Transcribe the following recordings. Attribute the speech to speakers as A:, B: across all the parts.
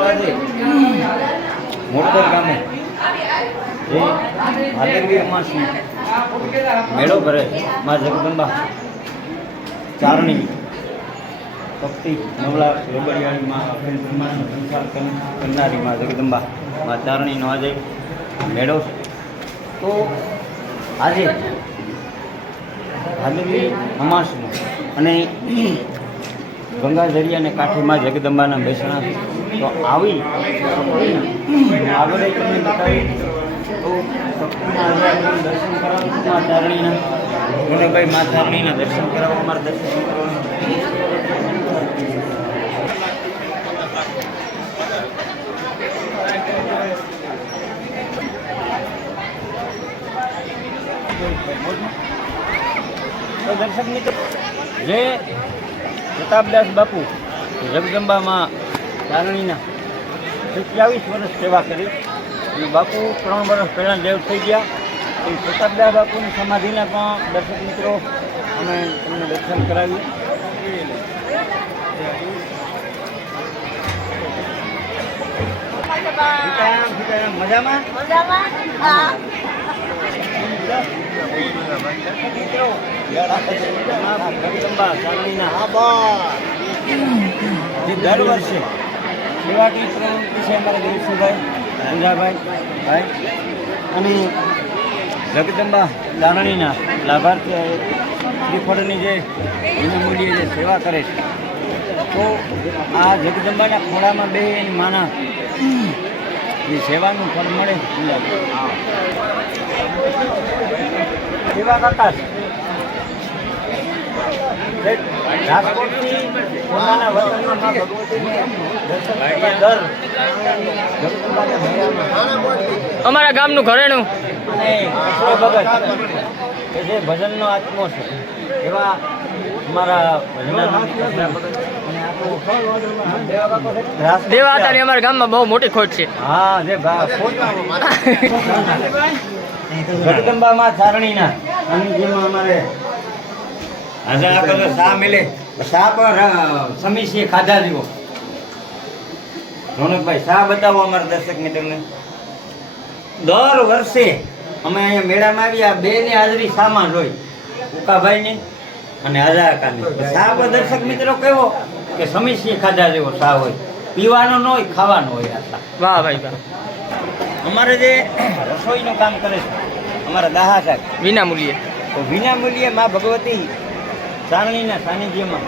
A: આજે મોડદર ગામે જે ભાદરવી અમાસનો મેળો ભરે મા જગદંબા ચારણી ભક્તિ નવલા રબડિયાળી મા અખંડ કરનારી મા જગદંબા. મા ચારણીનો આજે મેળો તો આજે ભાદરવી અમાસનો અને ગંગા દરિયાને કાંઠેમાં જગદંબાના બેસણા. તો આવી આગળ તમને બતાવી દર્શન કરાવશું તારણીના ગુણભાઈ મા તારણીના દર્શન કરાવવા દર્શન તો દર્શક મિત્રો, જે પ્રતાપદાસ બાપુ જગદંબામાં દારણીના સત્યાવીસ વર્ષ સેવા કરી અને બાપુ ત્રણ વર્ષ પહેલાં દેવ થઈ ગયા. એ પ્રતાપદાસ બાપુની સમાધિના પણ દર્શક મિત્રો અમે તમને દર્શન કરાવ્યું. મજામાં?
B: મજામાં હા
A: મિત્રો જગદંબા તારણીના જે દર વર્ષે સેવાકી પ્રવૃત્તિ છે અમારા દેવસુભાઈ અંજાભાઈ ભાઈ અને જગદંબા દારણીના લાભાર્થી શ્રીફળની જે વિનામૂલ્યે જે. સેવા કરે છે તો આ જગદંબાના ખોળામાં બે એની માના જે સેવાનું ફળ મળે. સેવા રાજકોટથી પોતાના વતનમાં મેળામાં
C: અમારા ગામનું ઘરેણું.
A: અને ભગત કે જે ભજનનો આત્મો છે એવા અમારા
C: દેવાતાની અમારા ગામમાં બહુ મોટી ખોટ છે.
A: હા જે જગદંબામાં ચારણીના. અને જેમાં અમારે. હજાર આપણે શા મિલે. શા પર સમીસીએ ખાધા જેવો રોનકભાઈ શા બતાવો અમારા દર્શક મિત્રોને. દર વર્ષે અમે અહીંયા મેળામાં આવ્યા બે ની હાજરી શામાં જોઈ ઉકાભાઈની અને હજારકાની શા પર દર્શક મિત્રો કેવો? કે સમીસી ખાધા જેવો શા હોય. પીવાનો ન હોય ખાવાનો હોય આ
C: વાહ ભાઈ વાહ.
A: અમારે જે રસોઈનું કામ કરે છે અમારા દાહા સાહેબ.
C: વિના મૂલ્યે.
A: તો વિના મૂલ્યે મા ભગવતી ચારણીના સાનિધ્યમાં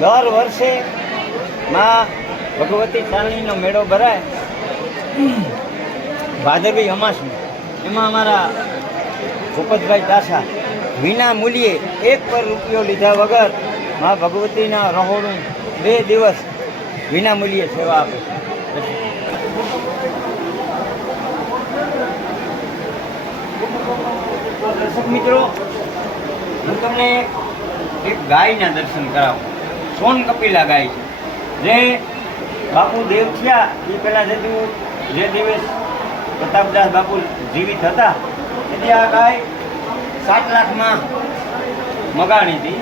A: દર વર્ષે મા ભગવતી ચારણીનો મેળો ભરાય. ભાદરવી અમાસમાં. એમાં અમારા ભૂપતભાઈ દાસા વિના મૂલ્યે એક પર રૂપિયો લીધા વગર મા ભગવતીના રહોડું બે દિવસ વિના મૂલ્યે સેવા આપે છે. દર્શક મિત્રો, હું તમને એક ગાયના દર્શન કરાવું. સોન કપિલા ગાય છે. જે બાપુ દેવ થયા એ પહેલાં જતું જે દિવસ પ્રતાપદાસ બાપુ જીવિત હતા એટલે આ ગાય સાત લાખમાં મગાણી હતી.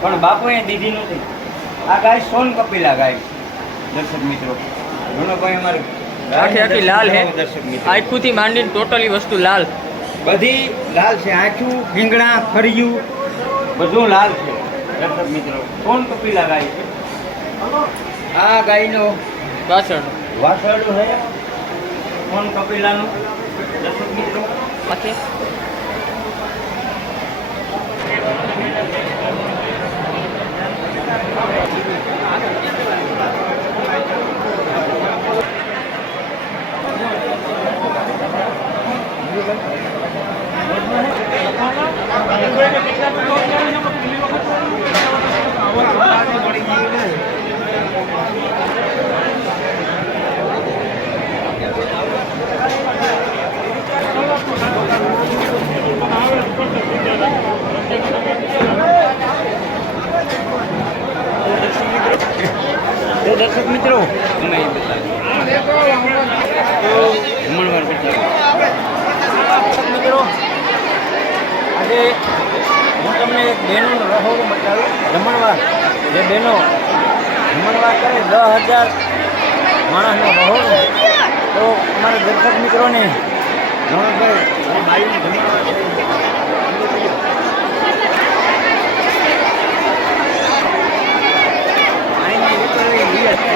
A: પણ બાપુએ દીધી નહોતી. આ ગાય સોન કપિલા ગાય દર્શક મિત્રો. ભાઈ અમારે
C: આખી આખી લાલ હે.
A: દર્શક મિત્રો.
C: આખુંથી માંડીને ટોટલી વસ્તુ લાલ.
A: બધી લાલ છે આખું ભીંગણા ફરિયું બધું લાલ છે દર્શક મિત્રો. કોણ કપિલા ગાય છે. આ ગાયનો
C: પાછળ
A: વાસરડું છે કોણ કપિલાનું. દર્શક મિત્રો
C: આખી
A: તો દર્શક મિત્રો અમે એ બતાવીએ તો જમણવાર બતાવીએ દર્શક મિત્રો, આજે હું તમને એક બહેનોનું રહોડું બતાવ્યું જમણવાર જે બહેનો જમણવાર કરે, દસ હજાર માણસનો રહોડું તો અમારા દર્શક મિત્રોને, રમણભાઈ, મારી જમણવાર છે. અહીંની ઉપર એ રિયલ છે.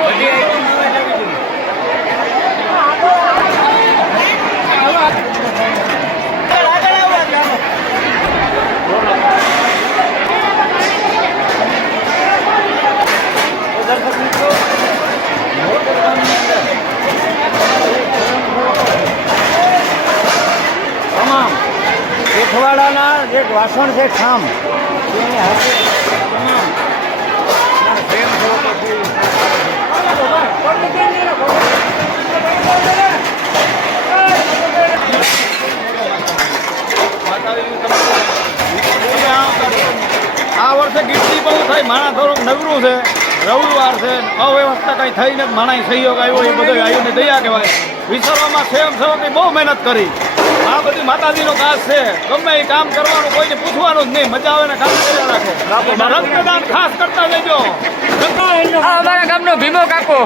A: બધી આઈટમ હવે નવી જૂની. તો દર્શક મિત્રો મોટર ગામની અંદર તમામ પેઠવાડાના જે વાસણ છે, ખામ સેવકો.
B: આ વર્ષે ગીતની બહુ થઈ માણા થોડુંક નગરું છે, રવિવાર છે, અવ્યવસ્થા કંઈ થઈ ને માણા સહયોગ આવ્યો એ બધો આવ્યો દયા કહેવાય વિસરવામાં સેમ સેવકની બહુ મહેનત કરી આ બધી માતાજીનો કાસ છે. ગમે એ કામ કરવાનું કોઈને પૂછવાનું જ નહીં. મજા આવે ને કામ કર્યા રાખો. રક્તદાન ખાસ કરતા જજો
C: અમારા ગામનો ભીમો કાકો.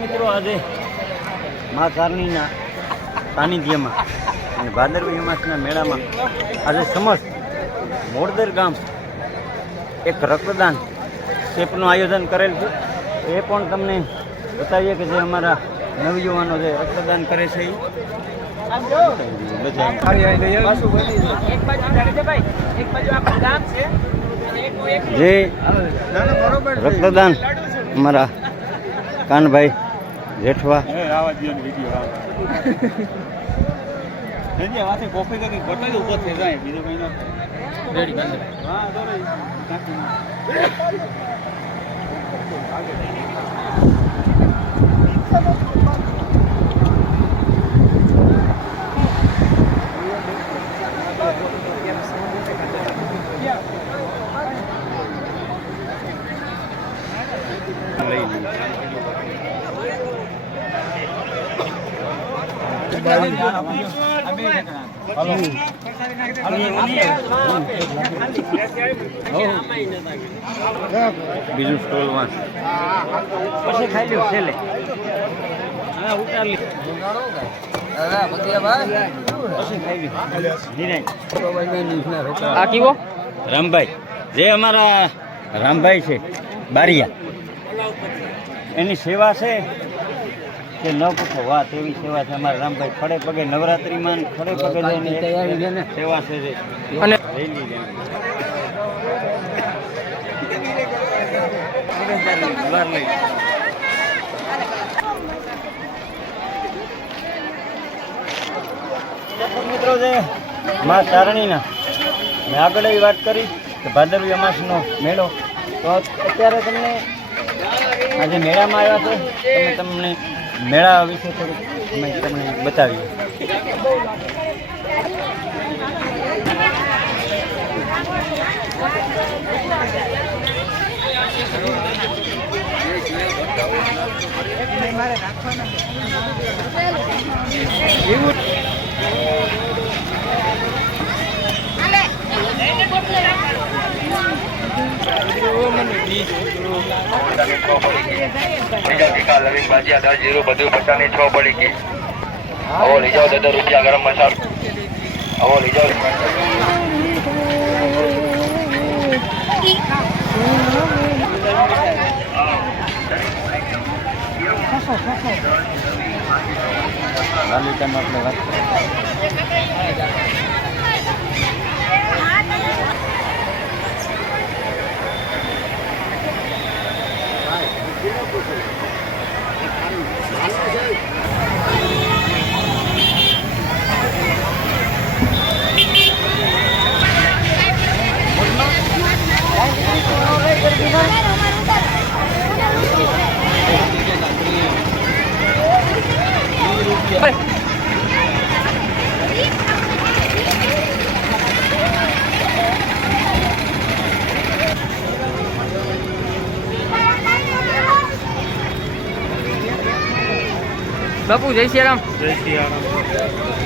A: મિત્રો આજે મા તારણીના સાનિધ્યમાં અને ભાદરવી અમાસના મેળામાં આજે સમસ્ત મોડદર ગામ એક રક્તદાન કેમ્પનું આયોજન કરેલ છે. એ પણ તમને બતાવીએ કે જે અમારા નવયુવાનો જે રક્તદાન કરે છે જે રક્તદાન અમારા કાનભાઈ જેઠવા.
B: કોફી કઈ બતાવી ઉપર થઈ જાય. બીજું કઈ
C: રેડી બંધ.
B: હા તો
A: લઈ લઈએ. બીજું સ્ટોલમાં પછી ખાઈ લ્યો છેલ્લે. હા ઉતાર.
C: આ કીવો?
A: રામભાઈ. જે અમારા રામભાઈ છે બારિયા. એની સેવા છે કે ન પૂછો વાત એવી સેવા છે. અમારા રામભાઈ ખડે પગે નવરાત્રિમાં ખડે પગે જઈને સેવા છે
C: અને
A: મિત્રો છે મા તારણીના. મેં આગળ એવી વાત કરી કે ભાદરવી અમાસનો મેળો. તો અત્યારે તમને આજે મેળામાં આવ્યા છે. તમે તમને મેળા વિશે થોડુંક અમે તમને બતાવીએ.
D: બીજા રૂપિયા ગરમ મસાલો આવો લઈ જાઓ
A: લાલિતામાં આપણે વાત
C: બાપુ જય શ્રી રામ.
B: જય શ્રી રામ.